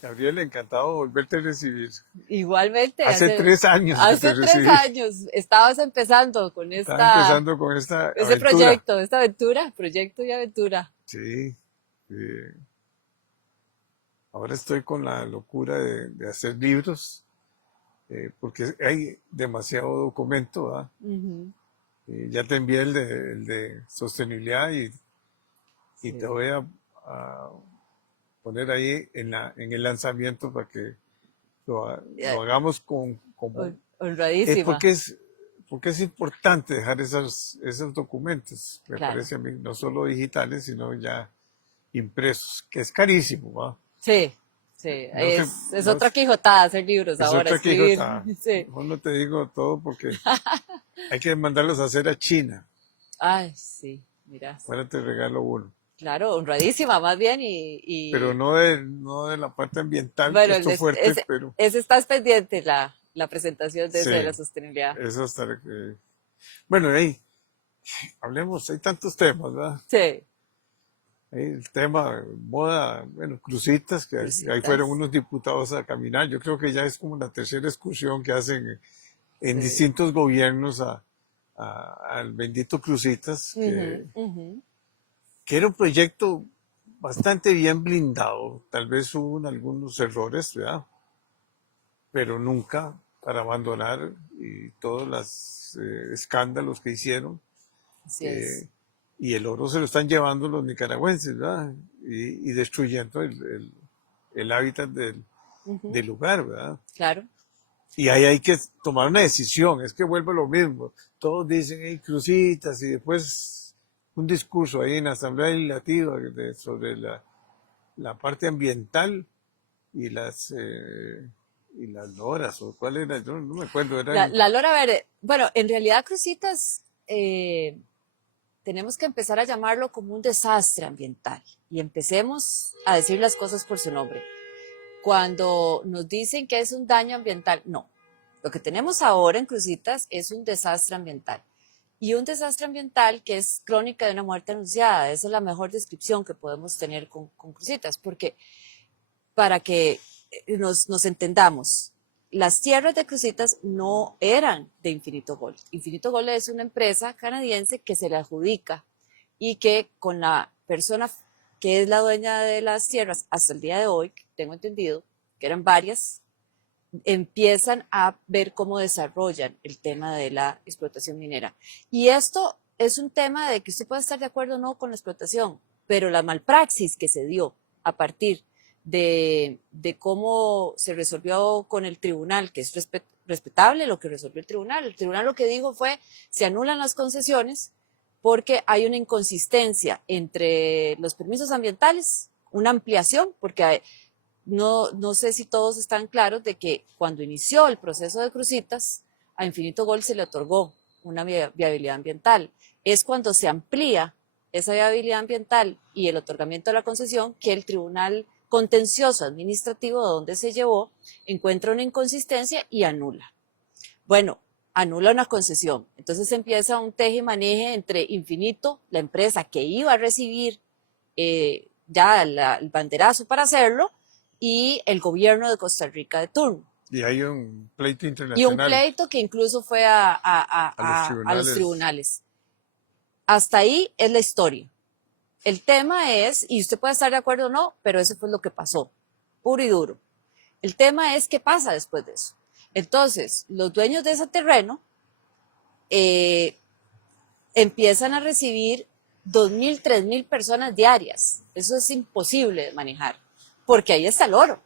Gabriel, encantado de volverte a recibir. Igualmente, Hace 3 años que te hace tres recibí. años estabas empezando con Estaba empezando con esta ese aventura. proyecto, esta aventura, proyecto y aventura. Sí, ahora estoy con la locura de hacer libros, porque hay demasiado documento, ¿verdad? Ujú. Ya te envié el de sostenibilidad y te Sí. voy a poner ahí en el lanzamiento para que lo Eh, hagamos como Honradísima, porque es importante dejar esos documentos, me claro. parece a mí, no solo digitales, sino ya impresos, que es carísimo, ¿va? Sí, sí, No sé, es no otra es, quijotada hacer libros es ahora, otra escribir. quijota. Sí. Mejor no te digo todo porque hay que mandarlos a hacer a China. Ay, sí, mira. Ahora te regalo uno. Claro, honradísima más bien Pero no de la parte ambiental, que bueno, esto fuerte, pero ese estás pendiente, la presentación de ese de la sí, sostenibilidad. eso hasta que... Bueno, hey, hablemos, hay tantos temas, ¿verdad? Sí, El tema moda, bueno, crucitas, que ahí fueron crucitas. unos diputados a caminar. Yo creo que ya es como la tercera excursión que hacen en Sí. distintos gobiernos al bendito Crucitas, Ujú, ujú. que era un proyecto bastante bien blindado. Tal vez hubo algunos errores, ¿verdad? Pero nunca para abandonar y todos los escándalos que hicieron. Así es. eh, y el oro se lo están llevando los nicaragüenses, ¿verdad? Y destruyendo el hábitat Ujú. del lugar, ¿verdad? Claro. Y ahí hay que tomar una decisión, es que vuelve lo mismo. Todos dicen, hey, crucitas, y después un discurso ahí en la Asamblea Legislativa sobre la parte ambiental y las loras, o cuál era, yo no me acuerdo, eran, La Lora Verde, bueno, en realidad Crucitas, tenemos que empezar a llamarlo como un desastre ambiental y empecemos a decir las cosas por su nombre. Cuando nos dicen que es un daño ambiental, no. Lo que tenemos ahora en Crucitas es un desastre ambiental. Y un desastre ambiental que es crónica de una muerte anunciada. Esa es la mejor descripción que podemos tener con Crucitas, porque para que nos entendamos, las tierras de Crucitas no eran de Infinito Gold. Infinito Gold es una empresa canadiense que se le adjudica y que con la persona que es la dueña de las tierras hasta el día de hoy, tengo entendido que eran varias, empiezan a ver cómo desarrollan el tema de la explotación minera. Y esto es un tema de que usted puede estar de acuerdo o no con la explotación, pero la malpraxis que se dio a partir de cómo se resolvió con el tribunal, que es respetable lo que resolvió el tribunal. El tribunal lo que dijo fue, se anulan las concesiones porque hay una inconsistencia entre los permisos ambientales, una ampliación, porque no sé si todos están claros de que cuando inició el proceso de Crucitas, a Infinito Gold se le otorgó una viabilidad ambiental. Es cuando se amplía esa viabilidad ambiental y el otorgamiento de la concesión que el Tribunal Contencioso Administrativo, donde se llevó, encuentra una inconsistencia y anula. Bueno, anula una concesión. Entonces empieza un teje y maneje entre Infinito, la empresa que iba a recibir ya el banderazo para hacerlo, y el gobierno de Costa Rica de turno. y hay un pleito Y un internacional pleito que incluso fue a los a los tribunales. tribunales. Hasta ahí es la historia. El tema es, y usted puede estar de acuerdo o no, pero eso fue lo que pasó, puro y duro. El tema es qué pasa después de eso. Entonces, los dueños de ese terreno eh, empiezan a recibir 2.000, 3.000 personas diarias. Eso es imposible de manejar, porque ahí está el oro.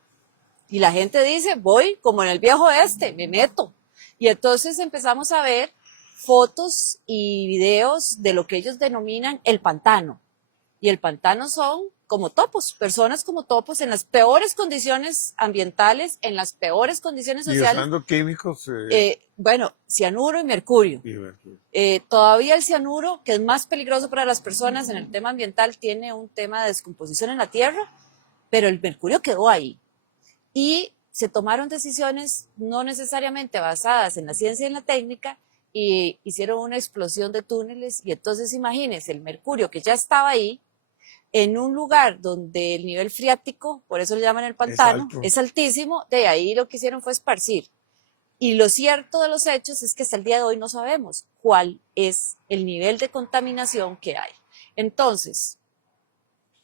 Y la gente dice, voy como en el viejo este, me meto. Y entonces empezamos a ver fotos y videos de lo que ellos denominan el pantano. Y el pantano son como topos, personas como topos en las peores condiciones ambientales, en las peores condiciones Y sociales. usando químicos. Bueno, cianuro y mercurio. Y, Todavía el cianuro, que es más peligroso para las personas en el tema ambiental, tiene un tema de descomposición en la tierra, pero el mercurio quedó ahí. Y se tomaron decisiones no necesariamente basadas en la ciencia y en la técnica, y hicieron una explosión de túneles, y entonces imagínense, el mercurio que ya estaba ahí, en un lugar donde el nivel freático, por eso le llaman el pantano, es altísimo, de ahí lo que hicieron fue esparcir. Y lo cierto de los hechos es que hasta el día de hoy no sabemos cuál es el nivel de contaminación que hay. Entonces,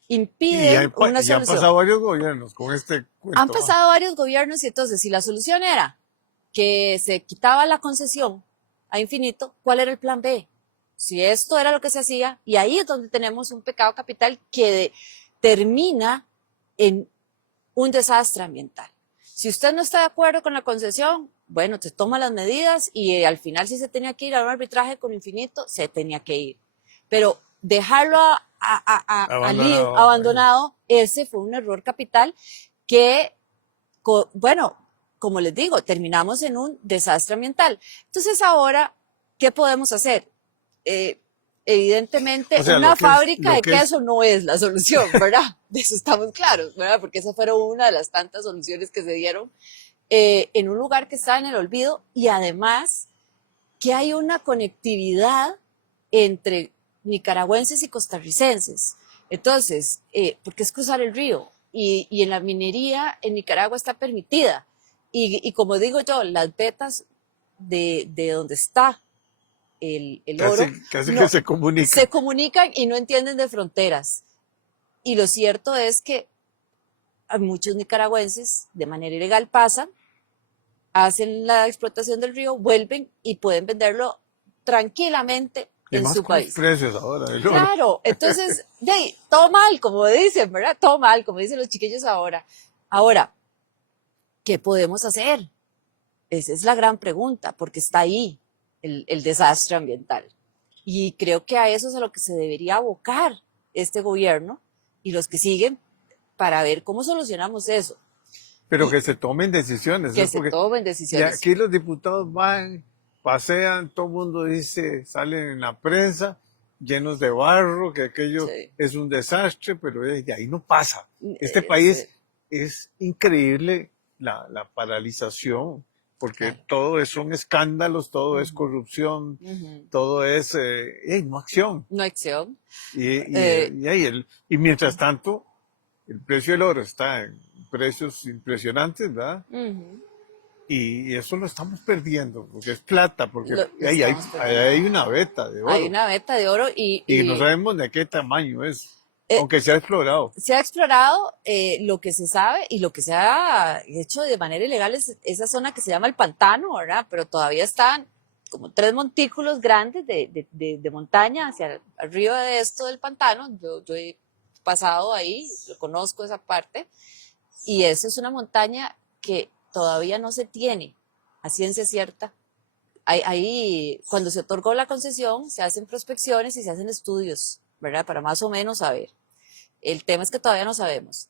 impiden una y han solución. pasado varios gobiernos con este cuento. Han pasado varios gobiernos y entonces, si la solución era que se quitaba la concesión a infinito, ¿cuál era el plan B? Si esto era lo que se hacía, y ahí es donde tenemos un pecado capital que termina en un desastre ambiental. Si usted no está de acuerdo con la concesión, bueno, se toma las medidas y al final si se tenía que ir a un arbitraje con infinito, se tenía que ir. Pero dejarlo abandonado, ese fue un error capital que, bueno, como les digo, terminamos en un desastre ambiental. Entonces ahora, ¿qué podemos hacer? Evidentemente, o sea, una fábrica de queso no es la solución, ¿verdad? De eso estamos claros, ¿verdad? Porque esa fueron una de las tantas soluciones que se dieron en un lugar que está en el olvido y además que hay una conectividad entre nicaragüenses y costarricenses. Entonces, porque es cruzar el río y en la minería en Nicaragua está permitida. Y como digo yo, las vetas de donde está el oro casi que se comunican y no entienden de fronteras. Y lo cierto es que muchos nicaragüenses de manera ilegal pasan, hacen la explotación del río, vuelven y pueden venderlo tranquilamente en su país. Precios ahora, claro, entonces, todo mal, como dicen, ¿verdad? Todo mal, como dicen los chiquillos ahora. Ahora, ¿qué podemos hacer? Esa es la gran pregunta, porque está ahí el desastre ambiental. Y creo que a eso es a lo que se debería abocar este gobierno y los que siguen para ver cómo solucionamos eso. Pero que se tomen decisiones. Que se tomen decisiones. Y aquí los diputados van, pasean, todo el mundo dice, salen en la prensa llenos de barro, que aquello es un desastre, pero de ahí no pasa. Este país es increíble la paralización, porque todo son escándalos, todo es corrupción, todo es no acción. No acción. Y mientras tanto, el precio del oro está en precios impresionantes, ¿verdad? Y eso lo estamos perdiendo, porque es plata, porque hay una veta de oro. Hay una veta de oro y no sabemos de qué tamaño es, aunque se ha explorado. Se ha explorado lo que se sabe y lo que se ha hecho de manera ilegal es esa zona que se llama el pantano, ¿verdad? Pero todavía están como 3 montículos grandes de montaña hacia arriba de esto del pantano. Yo he pasado ahí, lo conozco esa parte, y esa es una montaña que todavía no se tiene a ciencia cierta. Ahí, cuando se otorgó la concesión, se hacen prospecciones y se hacen estudios, ¿verdad? Para más o menos saber. El tema es que todavía no sabemos.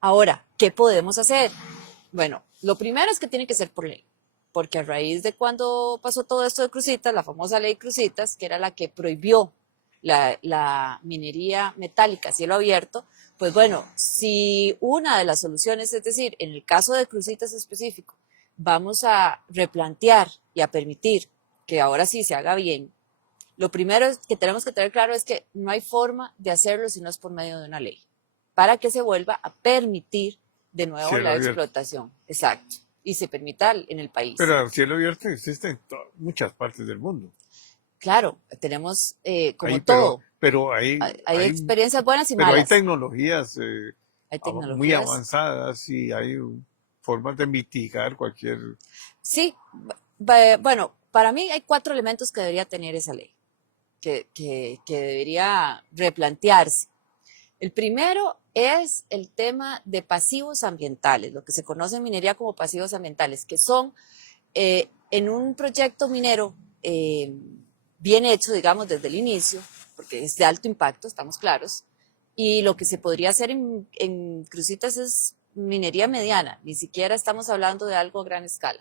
Ahora, ¿qué podemos hacer? Bueno, lo primero es que tiene que ser por ley, porque a raíz de cuando pasó todo esto de Cruzitas, la famosa ley Cruzitas, que era la que prohibió la minería metálica a cielo abierto, pues bueno, si una de las soluciones, es decir, en el caso de Cruzitas específico, vamos a replantear y a permitir que ahora sí se haga bien, lo primero que tenemos que tener claro es que no hay forma de hacerlo si no es por medio de una ley, para que se vuelva a permitir de nuevo la explotación. Exacto. Y se permita en el país. Pero el cielo abierto existe en muchas partes del mundo. Claro, tenemos todo. Pero hay experiencias buenas y malas. Pero hay tecnologías, muy avanzadas y hay formas de mitigar cualquier... Sí, bueno, para mí hay 4 elementos que debería tener esa ley, que debería replantearse. El primero es el tema de pasivos ambientales, lo que se conoce en minería como pasivos ambientales, que son en un proyecto minero bien hecho, digamos, desde el inicio, porque es de alto impacto, estamos claros, y lo que se podría hacer en Cruzitas es minería mediana, ni siquiera estamos hablando de algo a gran escala,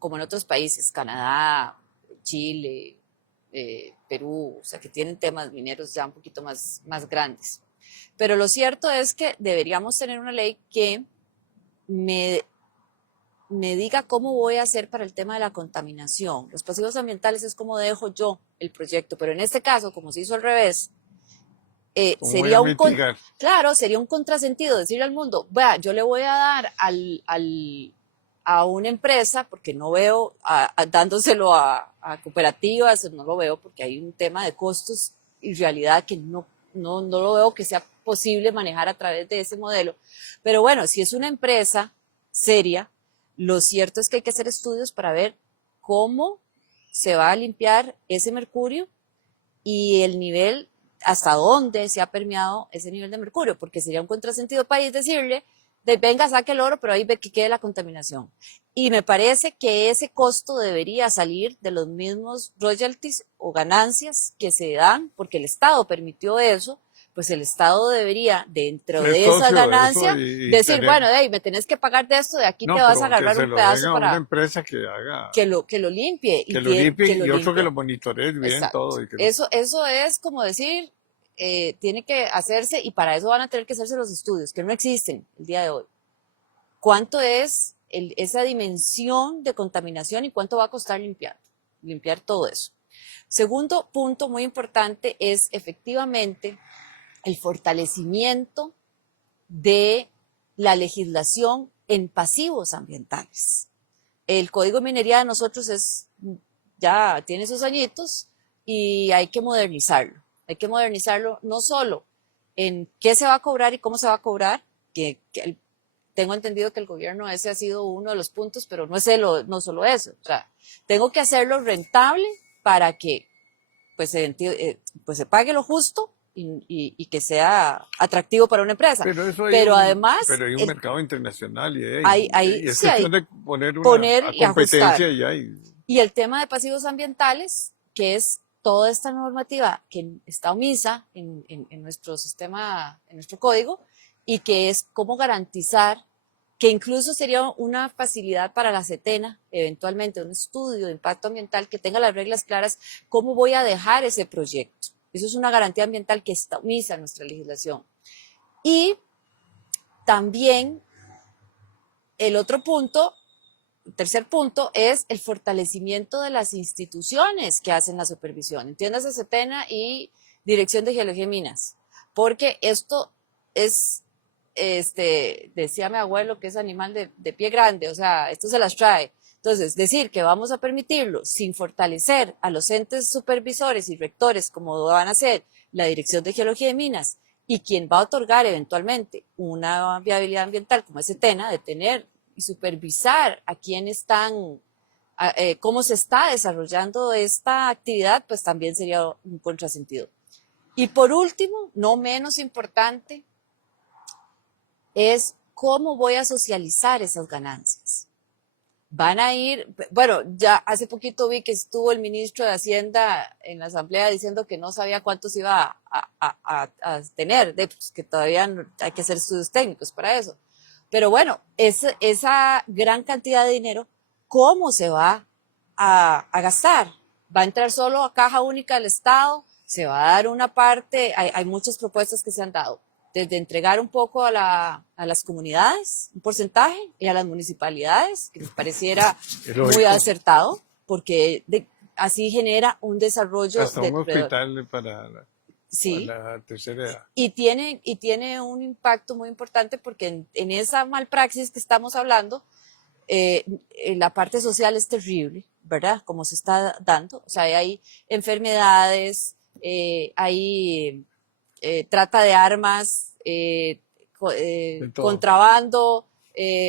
como en otros países, Canadá, Chile, Perú, o sea, que tienen temas mineros ya un poquito más grandes. Pero lo cierto es que deberíamos tener una ley que me diga cómo voy a hacer para el tema de la contaminación. Los pasivos ambientales es como dejo yo el proyecto, pero en este caso, como se hizo al revés, ¿Cómo voy a mitigar? claro, sería un contrasentido decirle al mundo, vea, yo le voy a dar a una empresa, porque no veo dándoselo a cooperativas, no lo veo porque hay un tema de costos y realidad que no lo veo que sea posible manejar a través de ese modelo. Pero bueno, si es una empresa seria, lo cierto es que hay que hacer estudios para ver cómo se va a limpiar ese mercurio y el nivel, hasta dónde se ha permeado ese nivel de mercurio, porque sería un contrasentido país decirle, venga, saque el oro, pero ahí ve que quede la contaminación. Y me parece que ese costo debería salir de los mismos royalties o ganancias que se dan, porque el Estado permitió eso, pues el Estado debería, dentro Ser de esa socio de eso ganancia, y decir, tener, bueno, hey, me tenés que pagar de esto, de aquí te no, vas a pero que agarrar se un lo den pedazo a una para empresa que haga, que lo limpie, que lo limpie que lo y otro que lo limpie. monitoree bien Exacto. todo. Y que Eso es como decir, tiene que hacerse y para eso van a tener que hacerse los estudios, que no existen el día de hoy. ¿Cuánto es esa dimensión de contaminación y cuánto va a costar limpiar todo eso? Segundo punto muy importante es efectivamente el fortalecimiento de la legislación en pasivos ambientales. El Código de Minería de nosotros ya tiene sus añitos y hay que modernizarlo. Hay que modernizarlo no solo en qué se va a cobrar y cómo se va a cobrar, que tengo entendido que el gobierno ese ha sido uno de los puntos, pero no solo eso. O sea, tengo que hacerlo rentable para que pues se pague lo justo y que sea atractivo para una empresa. pero eso Pero además, pero hay un mercado internacional y es sí hay cuestión de poner una poner a y ajustar. competencia y ya. Y el tema de pasivos ambientales, que es toda esta normativa que está omisa en nuestro sistema, en nuestro código, y que es cómo garantizar que incluso sería una facilidad para la CETENA, eventualmente un estudio de impacto ambiental que tenga las reglas claras, cómo voy a dejar ese proyecto. Eso es una garantía ambiental que está omisa en nuestra legislación. Y también el otro punto, el tercer punto, es el fortalecimiento de las instituciones que hacen la supervisión, entiéndase CETENA y Dirección de Geología y Minas, porque esto es, decía mi abuelo que es animal de pie grande, o sea, esto se las trae. Entonces, decir que vamos a permitirlo sin fortalecer a los entes supervisores y rectores como van a ser la Dirección de Geología y Minas y quien va a otorgar eventualmente una viabilidad ambiental como es CETENA, de tener y supervisar a quién están, cómo se está desarrollando esta actividad, pues también sería un contrasentido. Y por último, no menos importante, es cómo voy a socializar esas ganancias. Van a ir, bueno, ya hace poquito vi que estuvo el ministro de Hacienda en la asamblea diciendo que no sabía cuántos iba a tener, pues que todavía hay que hacer estudios técnicos para eso. Pero bueno, esa gran cantidad de dinero, ¿cómo se va a gastar? ¿Va a entrar solo a caja única del Estado? ¿Se va a dar una parte? Hay muchas propuestas que se han dado, desde entregar un poco a las comunidades, un porcentaje, y a las municipalidades, que les pareciera muy acertado, porque así genera un desarrollo hasta un hospital para sí, la tercera edad. y tiene un impacto muy importante porque en esa malpraxis que estamos hablando, la parte social es terrible, ¿verdad? Como se está dando, o sea, hay enfermedades, hay trata de armas, contrabando,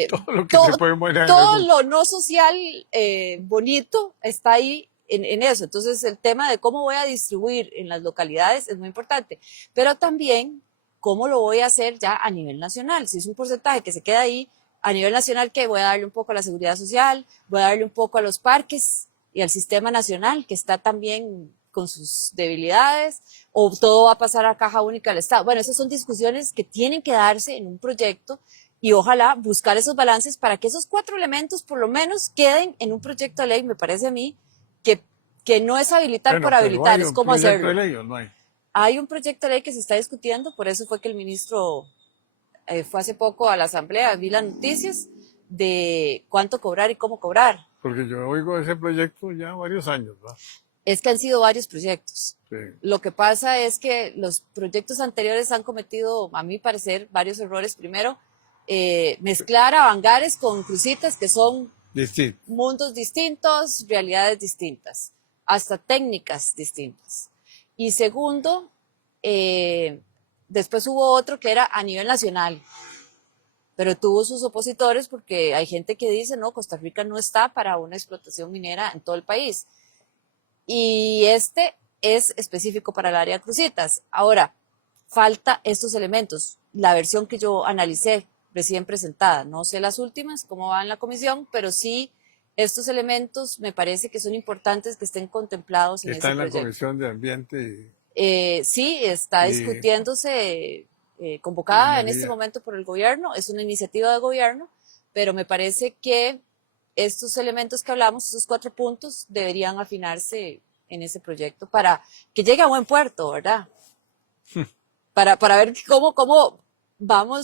todo lo que se puede mover todo lo no social bonito está ahí en eso. Entonces el tema de cómo voy a distribuir en las localidades es muy importante, pero también cómo lo voy a hacer ya a nivel nacional. Si es un porcentaje que se queda ahí a nivel nacional, que voy a darle un poco a la seguridad social, voy a darle un poco a los parques y al sistema nacional, que está también con sus debilidades, o todo va a pasar a caja única del Estado. Bueno, esas son discusiones que tienen que darse en un proyecto y ojalá buscar esos balances para que esos 4 elementos por lo menos queden en un proyecto de ley. Me parece a mí que no es habilitar por habilitar, es cómo hacerlo. ¿Hay un proyecto de ley o no hay? Hay un proyecto de ley que se está discutiendo, por eso fue que el ministro fue hace poco a la asamblea, vi las noticias de cuánto cobrar y cómo cobrar. Porque yo oigo ese proyecto ya varios años, ¿no? Es que han sido varios proyectos. Sí. Lo que pasa es que los proyectos anteriores han cometido, a mi parecer, varios errores. Primero, mezclar a Bangares con Cruzitas, que son Distinto. mundos distintos, realidades distintas, hasta técnicas distintas. Y segundo, después hubo otro que era a nivel nacional, pero tuvo sus opositores porque hay gente que dice, no, Costa Rica no está para una explotación minera en todo el país. Y este es específico para el área de Cruzitas. Ahora, falta estos elementos. La versión que yo analicé recién presentada, no sé las últimas, cómo va en la comisión, pero sí estos elementos me parece que son importantes que estén contemplados en Está ese en la proyecto. Comisión de Ambiente Sí, está y discutiéndose, convocada en este Minería. momento por el gobierno, es una iniciativa de gobierno, pero me parece que estos elementos que hablamos, esos 4 puntos, deberían afinarse en ese proyecto para que llegue a buen puerto, ¿verdad? Para ver cómo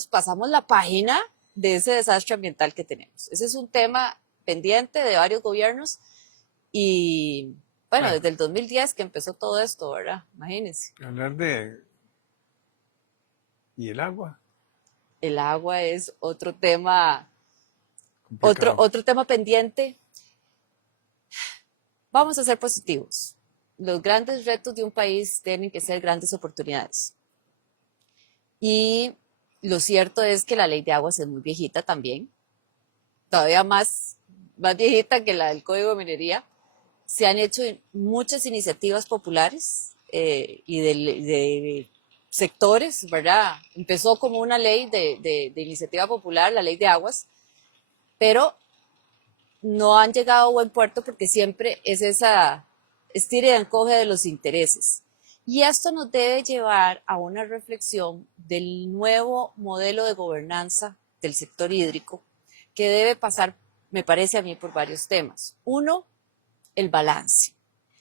pasamos la página de ese desastre ambiental que tenemos. Ese es un tema pendiente de varios gobiernos y, bueno, Bueno, desde el 2010 que empezó todo esto, ¿verdad? Imagínense. hablar de... ¿Y el agua? El agua es otro tema, Complicado. otro tema pendiente. Vamos a ser positivos. Los grandes retos de un país tienen que ser grandes oportunidades. Y lo cierto es que la ley de aguas es muy viejita también, todavía más viejita que la del Código de Minería. Se han hecho muchas iniciativas populares y de sectores, ¿verdad? Empezó como una ley de iniciativa popular, la ley de aguas, pero no han llegado a buen puerto porque siempre es esa estira y encoge de los intereses. Y esto nos debe llevar a una reflexión del nuevo modelo de gobernanza del sector hídrico que debe pasar, me parece a mí, por varios temas. Uno, el balance,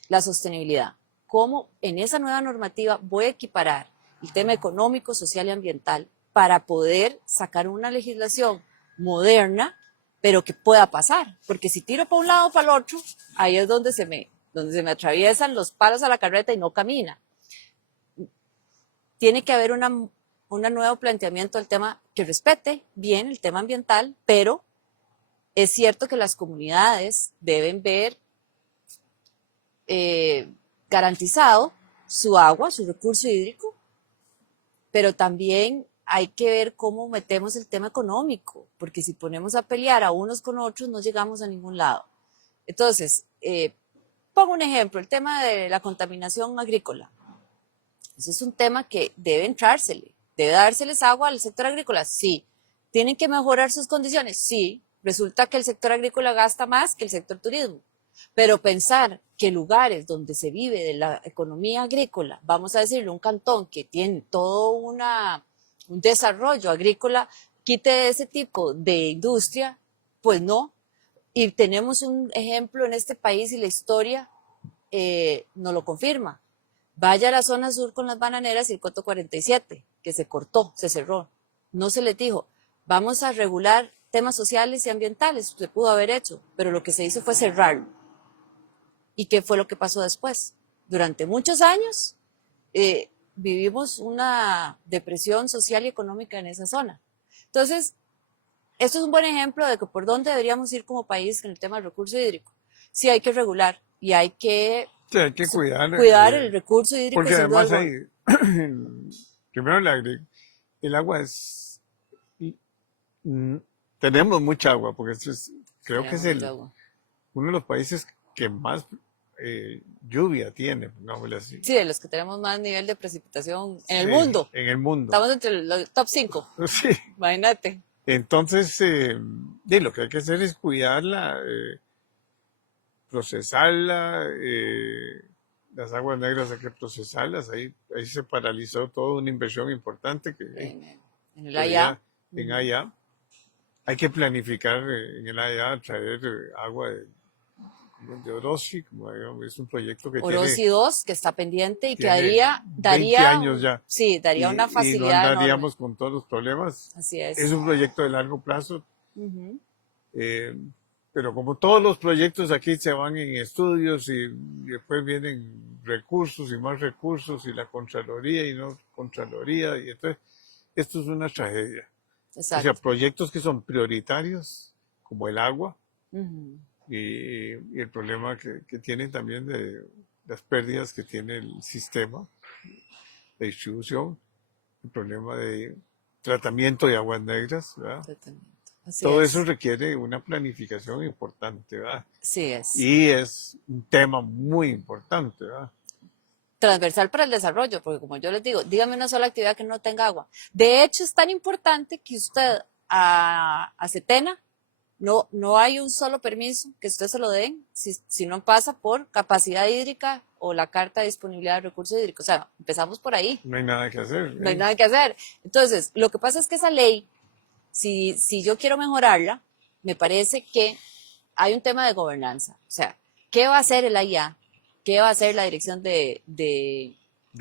la sostenibilidad. ¿Cómo en esa nueva normativa voy a equiparar el tema económico, social y ambiental para poder sacar una legislación moderna, pero que pueda pasar? Porque si tiro para un lado o para el otro, ahí es donde se me atraviesan los palos a la carreta y no camina. Tiene que haber un nuevo planteamiento del tema que respete bien el tema ambiental, pero es cierto que las comunidades deben ver garantizado su agua, su recurso hídrico, pero también hay que ver cómo metemos el tema económico, porque si ponemos a pelear a unos con otros no llegamos a ningún lado. Entonces, pongo un ejemplo, el tema de la contaminación agrícola. Ese es un tema que debe entrársele, debe dárseles agua al sector agrícola, sí. ¿Tienen que mejorar sus condiciones? Sí. Resulta que el sector agrícola gasta más que el sector turismo. Pero pensar que lugares donde se vive de la economía agrícola, vamos a decirle un cantón que tiene todo un desarrollo agrícola, quite ese tipo de industria, pues no. Y tenemos un ejemplo en este país y la historia nos lo confirma. Vaya a la zona sur con las bananeras y el coto 47, que se cortó, se cerró. No se les dijo, vamos a regular temas sociales y ambientales, se pudo haber hecho, pero lo que se hizo fue cerrarlo. ¿Y qué fue lo que pasó después? Durante muchos años vivimos una depresión social y económica en esa zona. Entonces, esto es un buen ejemplo de que por dónde deberíamos ir como país en el tema del recurso hídrico. Sí hay que regular y hay que Sí, hay que cuidar el recurso hídrico porque sin duda además alguna. primero el agua es, tenemos mucha agua, porque creo que es Tenemos mucha agua. uno de los países que más lluvia tiene, pongámosle así. Sí, de los que tenemos más nivel de precipitación en el Sí, mundo. en el mundo. Estamos entre los top 5, Sí. imagínate. Entonces, lo que hay que hacer es cuidarla, procesarla, las aguas negras hay que procesarlas, ahí se paralizó toda una inversión importante que En el AYA. en AYA. Hay que planificar en el AYA traer agua de Orosi, como digamos, es un proyecto que Orosi 2, que está pendiente y que tiene 20 años ya. Sí, daría una Y no facilidad enorme. andaríamos con todos los problemas. Así es. Es un proyecto de largo plazo. Uh-huh. pero como todos los proyectos aquí se van en estudios y después vienen recursos y más recursos y la Contraloría y no Contraloría, y entonces esto es una tragedia. O sea, exacto. proyectos que son prioritarios, como el agua, Ujú. y el problema que tienen también de las pérdidas que tiene el sistema de distribución, el problema de tratamiento de aguas negras, ¿verdad? Totalmente. Así Todo eso es. requiere una planificación importante, ¿verdad? Sí es. Y es un tema muy importante, ¿verdad? Transversal para el desarrollo, porque como yo les digo, dígame una sola actividad que no tenga agua. De hecho, es tan importante que usted a Setena no hay un solo permiso que usted se lo den si no pasa por capacidad hídrica o la carta de disponibilidad de recursos hídricos. O sea, empezamos por ahí, No hay nada que hacer, no hay ¿eh? nada que hacer. Entonces, lo que pasa es que esa ley, si yo quiero mejorarla, me parece que hay un tema de gobernanza. O sea, ¿qué va a hacer el AIA? ¿Qué va a hacer la Dirección De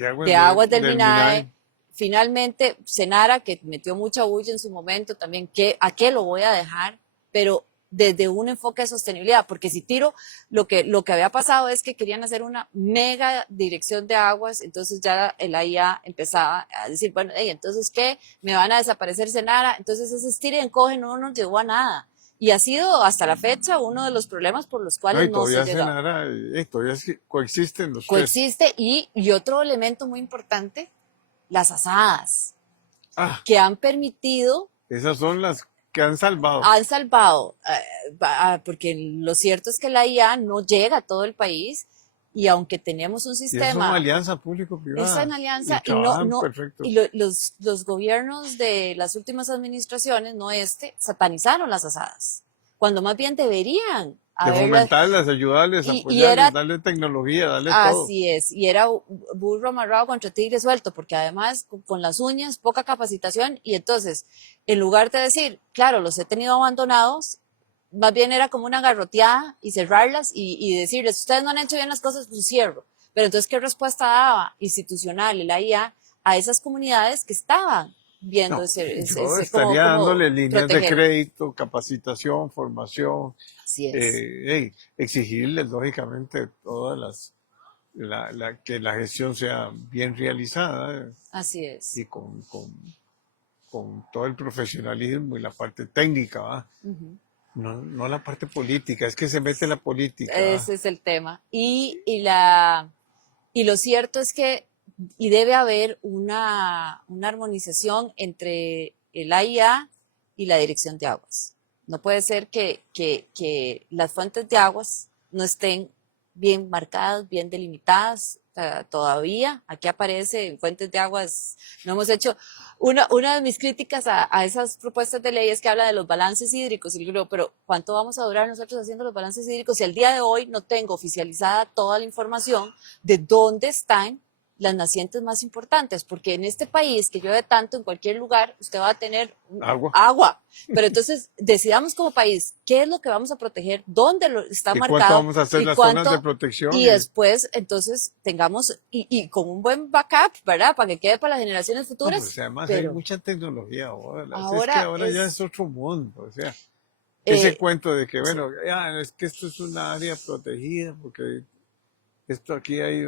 aguas de Aguas del del MINAE? MINAE. Finalmente, Senara, que metió mucha bulla en su momento también, ¿a qué lo voy a dejar? Pero desde un enfoque de sostenibilidad, porque si tiro, lo que había pasado es que querían hacer una mega dirección de aguas, entonces ya el AIA empezaba a decir, bueno, hey, entonces, ¿qué? ¿Me van a desaparecer Senara? Entonces ese estire y encoge no nos llevó a nada. Y ha sido hasta la fecha uno de los problemas por los No, cuales y no se ha todavía llegado. Senara, todavía coexisten los tres. Coexiste y otro elemento muy importante, las asadas, Ah, que han permitido, esas son las que han salvado. han salvado, porque lo cierto es que la IA no llega a todo el país y aunque tenemos un Y esas son sistema, alianzas esa en público-privadas. Y alianza y trabajan perfecto. los gobiernos de las últimas administraciones, no satanizaron las asadas, cuando más bien deberían De haberlas, fomentarlas, ayudarles, y apoyarles, era darle tecnología, darle todo. así es, y era burro amarrado contra tigre suelto, porque además con las uñas, poca capacitación, y entonces, en lugar de decir, claro, los he tenido abandonados, más bien era como una garroteada y cerrarlas y decirles, ustedes no han hecho bien las cosas, pues cierro. Pero entonces, ¿qué respuesta daba institucional el AIA a esas comunidades que estaban viendo No, yo como, estaría como dándole líneas de proteger? crédito, capacitación, formación, Así es, exigirles lógicamente todas que la gestión sea bien realizada, así es. y con todo el profesionalismo y la parte técnica, ¿va? Ujú. No, no la parte política, es que se mete la política, ¿va? Ese es el tema. Y lo cierto es que y debe haber una armonización entre el AIA y la Dirección de Aguas. No puede ser que las fuentes de aguas no estén bien marcadas, bien delimitadas. Todavía aquí aparece en fuentes de aguas, no hemos hecho una de mis críticas a esas propuestas de ley es que habla de los balances hídricos, y digo, pero ¿cuánto vamos a durar nosotros haciendo los balances hídricos si al día de hoy no tengo oficializada toda la información de dónde están las nacientes más importantes? Porque en este país que llueve tanto, en cualquier lugar usted va a tener Agua. agua, pero entonces decidamos como país qué es lo que vamos a proteger, dónde está ¿Y cuánto marcado vamos a hacer y las zonas de cuánto, protección? y después entonces tengamos, y con un buen backup, ¿verdad? Para que quede para las generaciones No, pues futuras, además hay pero mucha tecnología ahora. Es que ahora ahora ya es es, otro mundo. O sea, ese eh, cuento de que, sí, bueno, ya, es que esto es una área protegida, porque esto aquí hay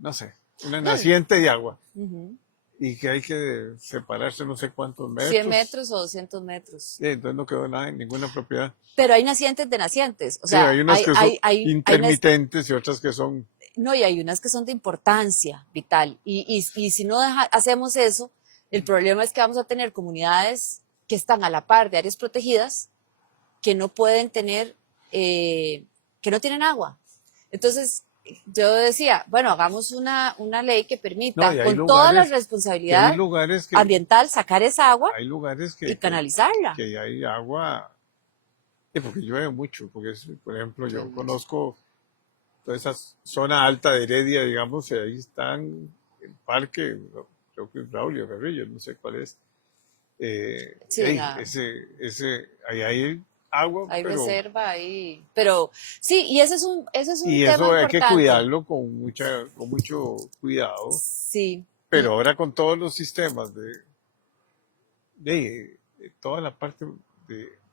no sé, una no, naciente de agua, uh-huh, y que hay que separarse no sé cuántos 100 metros. metros o 200 metros. Entonces no quedó nada en ninguna propiedad. Pero hay nacientes de nacientes, o Sí, hay sea, unas que son hay intermitentes y otras que son... no, y hay unas que son de importancia vital. Y si no hacemos eso, el problema es que vamos a tener comunidades que están a la par de áreas protegidas que no pueden tener, que no tienen agua. Entonces, yo decía, bueno, hagamos una ley que No, permita, y con toda la que hay responsabilidad lugares ambiental, sacar esa agua hay lugares y canalizarla. que hay agua, porque llueve mucho, porque por ejemplo yo conozco toda esa zona alta de Heredia, digamos, y ahí están el parque, no, creo que es Braulio Carrillo, no sé cuál es. Sí, Ahí hay agua, hay pero reserva ahí. Pero sí, y ese es un y tema eso hay que importante. cuidarlo con mucho cuidado, Sí, pero ahora con todos los sistemas de toda la parte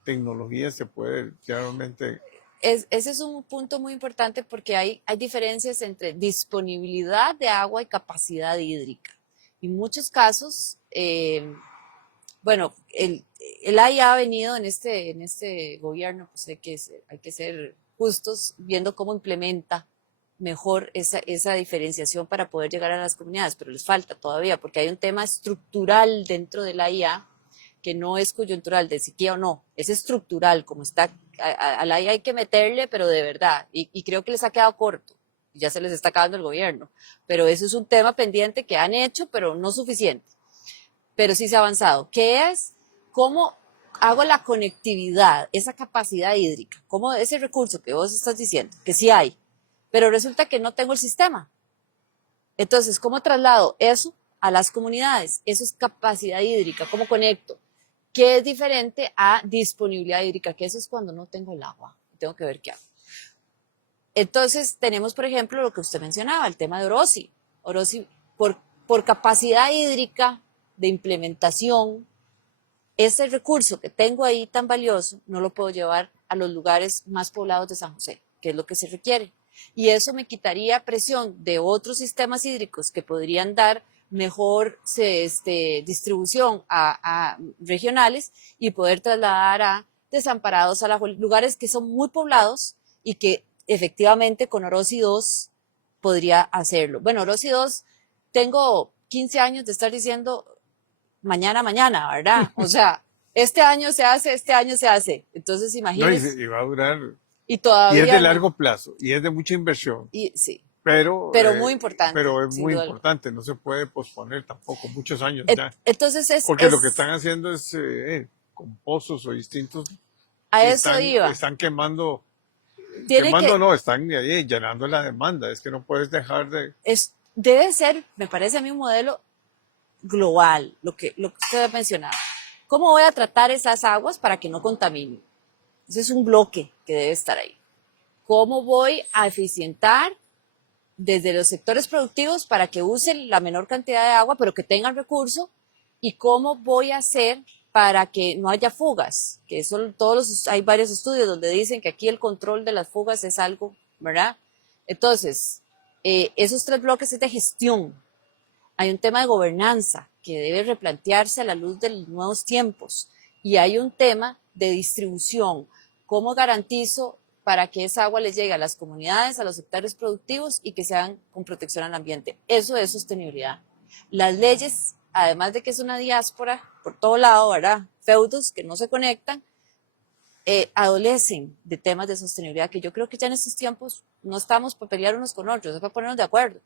tecnología se puede realmente... Ese es un punto muy importante porque hay diferencias entre disponibilidad de agua y capacidad hídrica. En muchos casos, bueno, el AIA ha venido en este gobierno, pues hay que ser justos, viendo cómo implementa mejor esa diferenciación para poder llegar a las comunidades, pero les falta todavía, porque hay un tema estructural dentro del AIA que no es coyuntural, de sequía o no, es estructural, como está, al AIA hay que meterle, pero de verdad, y creo que les ha quedado corto, ya se les está acabando el gobierno, pero eso es un tema pendiente que han hecho, pero no suficiente, pero sí se ha avanzado, que es cómo hago la conectividad, esa capacidad hídrica, cómo ese recurso que vos estás diciendo, que sí hay, pero resulta que no tengo el sistema. Entonces, ¿cómo traslado eso a las comunidades? Eso es capacidad hídrica, ¿cómo conecto? Que es diferente a disponibilidad hídrica, que eso es cuando no tengo el agua, tengo que ver qué hago. Entonces, tenemos, por ejemplo, lo que usted mencionaba, el tema de Orosi. Orosi, por capacidad hídrica de implementación, ese recurso que tengo ahí tan valioso, no lo puedo llevar a los lugares más poblados de San José, que es lo que se requiere. Y eso me quitaría presión de otros sistemas hídricos que podrían dar mejor distribución a regionales y poder trasladar a desamparados a lugares que son muy poblados y que efectivamente con Orosi 2 podría hacerlo. Bueno, Orosi 2, tengo 15 años de estar diciendo mañana, ¿verdad? O sea, este año se hace, este año se hace. Entonces, No, imagínense. y va a durar... Y Y es de todavía no. largo plazo, y es de mucha inversión, Y, sí, pero, pero muy importante, pero es sin muy duda alguna. importante, no se puede posponer tampoco muchos años ya. Entonces, Porque lo que están haciendo es con pozos o distintos, a eso iba. están quemando, Tiene que, no, están ahí llenando la demanda, es que no puedes dejar de... debe ser, me parece a mí, un modelo global, lo que usted ha mencionado. ¿Cómo voy a tratar esas aguas para que no contaminen? Ese es un bloque que debe estar ahí. ¿Cómo voy a eficientar desde los sectores productivos para que usen la menor cantidad de agua, pero que tengan recurso? ¿Y cómo voy a hacer para que no haya fugas? Que son hay varios estudios donde dicen que aquí el control de las fugas es algo, ¿verdad? Entonces, esos tres bloques es de gestión. Hay un tema de gobernanza que debe replantearse a la luz de los nuevos tiempos. Y hay un tema de distribución. ¿Cómo garantizo para que esa agua les llegue a las comunidades, a los sectores productivos y que sean con protección al ambiente? Eso es sostenibilidad. Las leyes, además de que es una diáspora por todo lado, ¿verdad? Feudos que no se conectan, adolecen de temas de sostenibilidad que yo creo que ya en estos tiempos no estamos para pelear unos con otros, es para ponernos de acuerdo.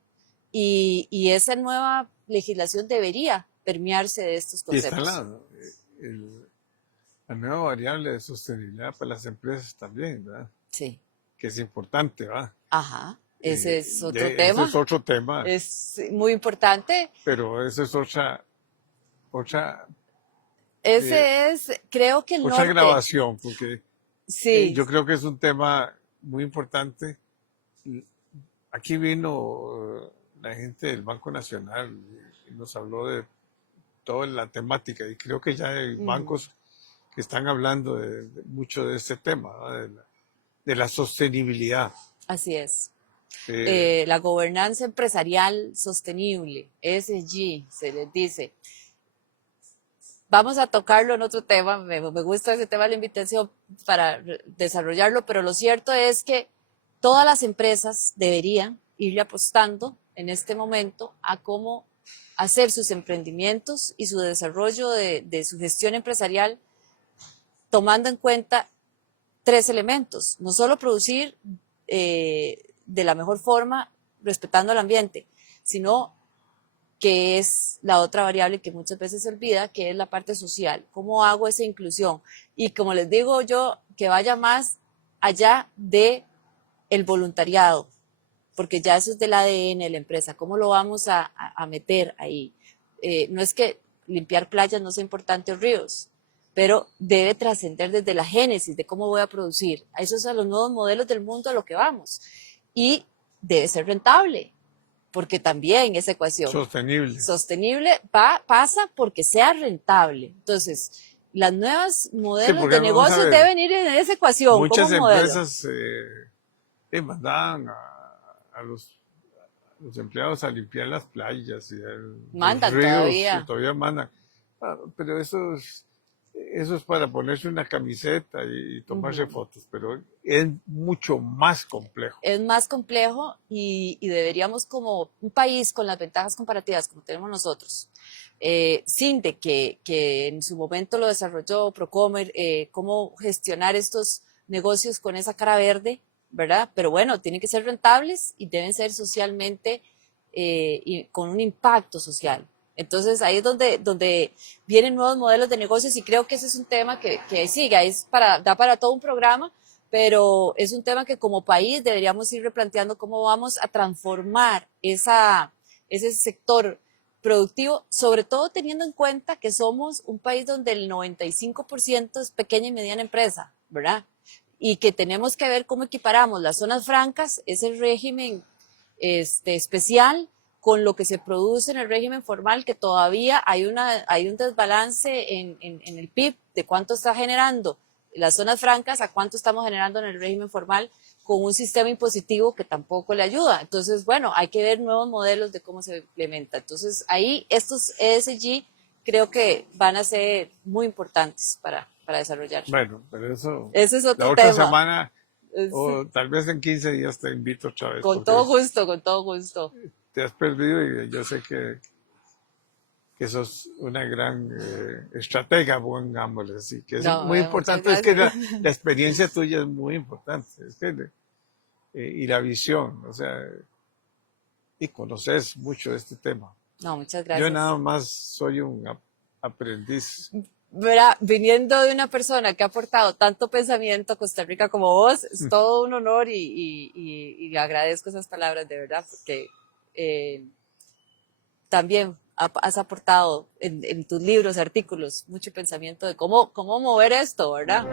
Y esa nueva legislación debería permearse de estos conceptos. Y está la nueva variable de sostenibilidad para las empresas también, ¿verdad? Sí. Que es importante, ¿verdad? Ajá, ese es otro tema. Ese es otro tema. Es muy importante. Pero esa es otra ese es, creo que el otra norte. grabación, porque sí. Yo creo que es un tema muy importante. Aquí vino la gente del Banco Nacional y nos habló de toda la temática y creo que ya hay bancos que están hablando mucho de este tema, ¿no? de la sostenibilidad. Así es. La gobernanza empresarial sostenible, ESG, se les dice. Vamos a tocarlo en otro tema, me gusta ese tema de la invitación para desarrollarlo, pero lo cierto es que todas las empresas deberían irle apostando en este momento a cómo hacer sus emprendimientos y su desarrollo de su gestión empresarial tomando en cuenta tres elementos, no solo producir de la mejor forma respetando el ambiente, sino que es la otra variable que muchas veces se olvida, que es la parte social. ¿Cómo hago esa inclusión? Y como les digo yo, que vaya más allá de el voluntariado, porque ya eso es del ADN de la empresa. ¿Cómo lo vamos a meter ahí? No es que limpiar playas no sea importante o ríos, pero debe trascender desde la génesis de cómo voy a producir. A esos son los nuevos modelos del mundo a lo que vamos. Y debe ser rentable, porque también esa ecuación sostenible pasa porque sea rentable. Entonces, las nuevas Sí, modelos porque de vamos a negocios ver, deben ir en esa ecuación muchas como modelo. empresas mandaban a los empleados a limpiar las playas y los Mandan ríos, todavía. todavía mandan. Pero eso es para ponerse una camiseta y tomarse Ujú. fotos, pero es mucho más complejo. Es más complejo y deberíamos, como un país con las ventajas comparativas como tenemos nosotros, sin de que en su momento lo desarrolló Procomer, cómo gestionar estos negocios con esa cara verde, ¿verdad? Pero bueno, tienen que ser rentables y deben ser socialmente y con un impacto social. Entonces ahí es donde vienen nuevos modelos de negocios y creo que ese es un tema que sigue, da para todo un programa, pero es un tema que como país deberíamos ir replanteando cómo vamos a transformar ese sector productivo, sobre todo teniendo en cuenta que somos un país donde el 95% es pequeña y mediana empresa, ¿verdad? Y que tenemos que ver cómo equiparamos las zonas francas, ese régimen especial, con lo que se produce en el régimen formal, que todavía hay un desbalance en el PIB de cuánto está generando las zonas francas a cuánto estamos generando en el régimen formal, con un sistema impositivo que tampoco le ayuda. Entonces, bueno, hay que ver nuevos modelos de cómo se implementa. Entonces, ahí estos ESG creo que van a ser muy importantes para desarrollar. Bueno, pero eso, Ese es la otro otra tema. semana o tal vez en 15 días te invito otra vez, Con porque todo gusto, con todo gusto. te has perdido y yo sé que sos una gran estratega, pongámosle así, que es No, muy muchas importante, es que gracias. la experiencia tuya es muy importante, es que, y la visión, o sea, y conoces mucho de este tema. No, muchas Yo gracias. nada más soy un aprendiz. Verá, viniendo de una persona que ha aportado tanto pensamiento a Costa Rica como vos, es todo un honor y le agradezco esas palabras de verdad, porque también has aportado en tus libros, artículos, mucho pensamiento de cómo mover esto, ¿verdad?